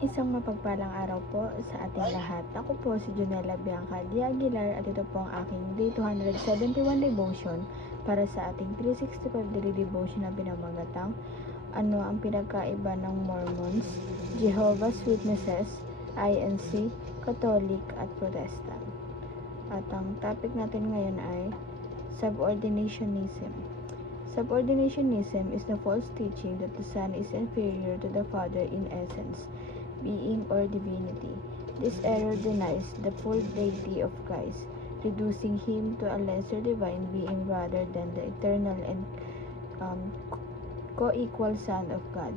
Isang mapagpalang araw po sa ating lahat. Ako po si Junella Bianca D. Aguilar at ito po ang aking Day 271 Devotion para sa ating 365 Daily Devotion na pinamagatang Ano ang pinagkaiba ng Mormons, Jehovah's Witnesses, INC, Catholic at Protestant. At ang topic natin ngayon ay Subordinationism. Subordinationism is the false teaching that the Son is inferior to the Father in essence, being or divinity. This error denies the full deity of Christ, reducing him to a lesser divine being rather than the eternal and co-equal Son of God.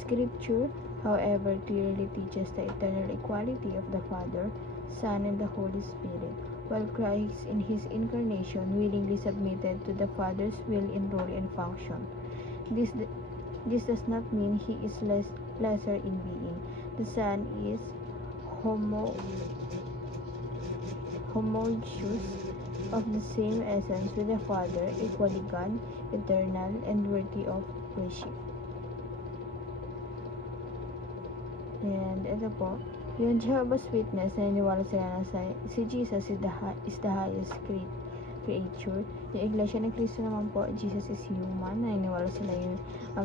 Scripture, however, clearly teaches the eternal equality of the Father, Son, and the Holy Spirit, while Christ in his incarnation willingly submitted to the Father's will in role and function. This does not mean he is lesser in being. The Son is homologous of the same essence with the Father, equally God, eternal, and worthy of worship. And ito po, yung Jehovah's Witness, naniniwala sila na si Jesus is the highest creature. Yung Iglesia ng Cristo naman po, Jesus is human. Naniniwala sila yung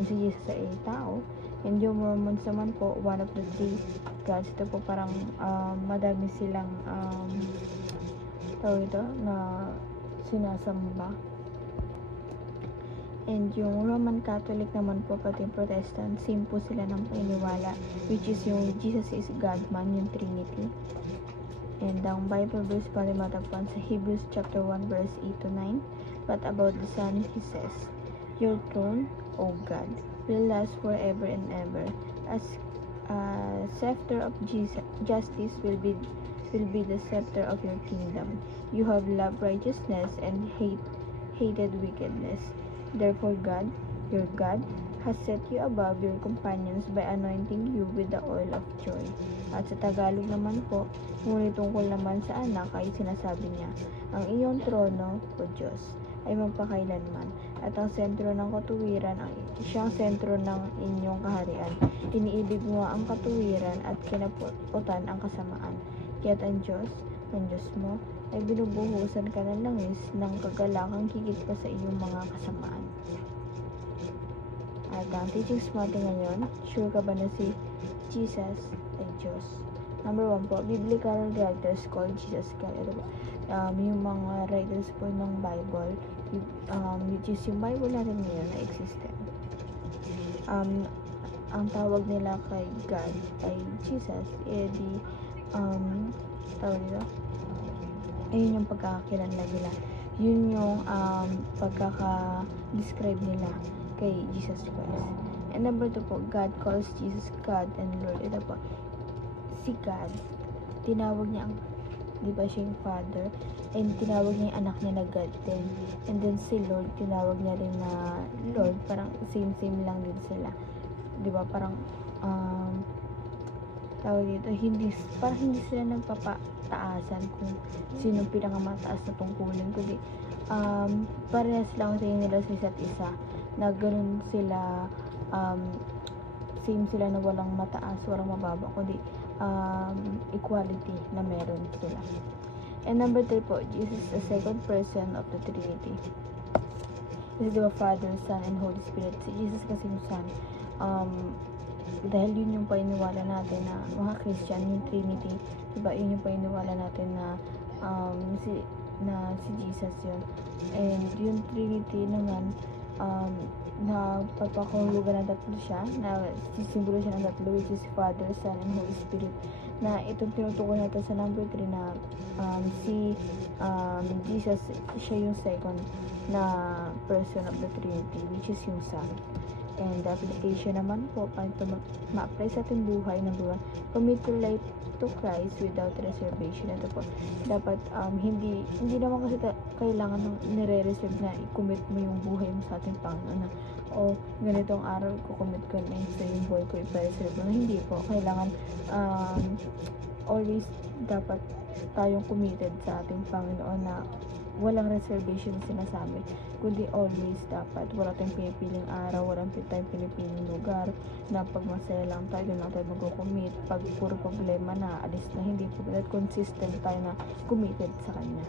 si Jesus ay tao. And yung Mormons naman po, one of the three gods. Ito po parang madami silang tawag ito na sinasamba. And yung Roman Catholic naman po, pati Protestant, same po sila ng paniniwala, which is yung Jesus is God man, yung Trinity. And ang Bible verse pa rin matagpuan sa Hebrews chapter 1 verse 8 to 9. But about the Son, he says, Your throne, O God, will last forever and ever. As scepter of justice will be the scepter of your kingdom. You have loved righteousness and hated wickedness. Therefore God, your God, has set you above your companions by anointing you with the oil of joy. At sa Tagalog naman po, ngunit tungkol naman sa anak ay sinasabi niya, ang iyong trono, O Diyos, ay magpakailanman, at ang sentro ng katuwiran ay siyang sentro ng inyong kaharian. Iniibig mo ang katuwiran at kinaputan ang kasamaan. Kaya't ang Diyos mo, ay binubuhusan ka ng langis ng kagalakang higit pa sa iyong mga kasamaan. At ang teachings natin ngayon, sure ka ba na si Jesus ay Diyos? Number 1 po, biblical writers call Jesus God. Ito po, yung mga writers po ng Bible, which is yung Bible natin ngayon na existent. Ang tawag nila kay God ay Jesus, tawag nila, ayun yung pagkakakilanlan nila. Yun yung pagkaka-describe nila kay Jesus Christ. And number 2 po, God calls Jesus God and Lord. Ito po, si God, tinawag niya ang, di ba siya yung Father, and tinawag niya yung anak niya na God din. And then si Lord, tinawag niya rin na Lord, parang same lang din sila. Di ba, parang tawag dito, hindi sila nagpapataasan kung sino pinakamataas na tungkulin, kundi parehas lang tingin nila sa isa't isa, na ganun sila, same sila na walang mataas, walang mababa, kundi equality na meron sila. And number 3 po, Jesus is the second person of the Trinity. Kasi diba Father, Son, and Holy Spirit. Si Jesus kasi yung Son. Dahil yun yung paniniwala natin na mga Christian, yung Trinity, diba, yun yung paniniwala natin na si Jesus yun. And yung Trinity naman, na pagpakahulugan ng tatlo siya, na sisimbolo siya ng tatlo, which is Father, Son, and Holy Spirit, na itong tinutukoy natin sa number 3 na si Jesus, siya yung second na person of the Trinity, which is yung Son. And the application naman po, paano ito ma-apply sa ating buhay, number 1, commit your life to Christ without reservation. Ito po, dapat hindi naman kasi kailangan nire-reserve na i-commit mo yung buhay mo sa ating Panginoon na, o ganitong araw ko-commit ko na sa yung buhay ko i-reserve mo. Hindi po, kailangan always dapat tayong committed sa ating Panginoon na walang reservation na sinasabi, kundi always dapat wala tayong pinipiling araw, walang tayong pinipiling lugar, na pag masaya lang tayo, doon lang tayo mag-commit, pag puro problema na, alis na, hindi po, that consistent tayo na committed sa Kanya.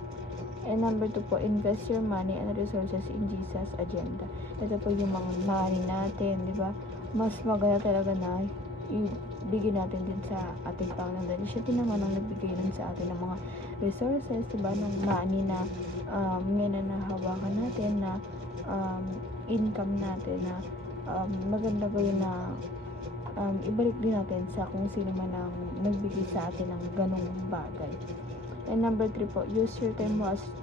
And number 2 po, invest your money and resources in Jesus' agenda. Ito po yung mga money natin, di ba? Mas maganda talaga na ibigay natin din sa ating Panginoon dahil siya din naman ang nagbigay din sa atin ng mga resources, diba, ng money na ngayon na nahawakan natin, na income natin, na maganda gawin na ibalik din natin sa kung sino man ang nagbigay sa atin ng ganong bagay. And number 3 po, use your time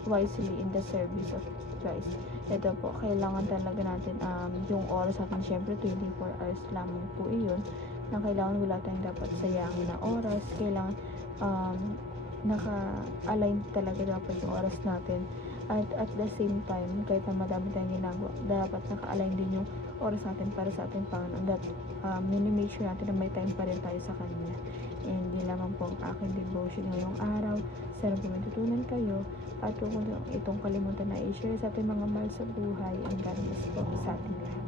wisely in the service of Christ. Ito po, kailangan talaga natin yung oras natin, syempre 24 hours lamang po iyon, na kailangan wala tayong dapat sayangin na oras, kailangan naka-align talaga dapat yung oras natin, at the same time, kahit na madami tayong ginagawa, dapat naka-align din yung oras natin para sa ating Panginoon, that minimake sure natin na may time pa rin tayo sa Kanya. And yun lamang po ang aking devotion ngayong araw. Sana po matutunan kayo at kung itong kalimutan na i-share sa ating mga mahal sa buhay, ang God bless po sa ating lahat.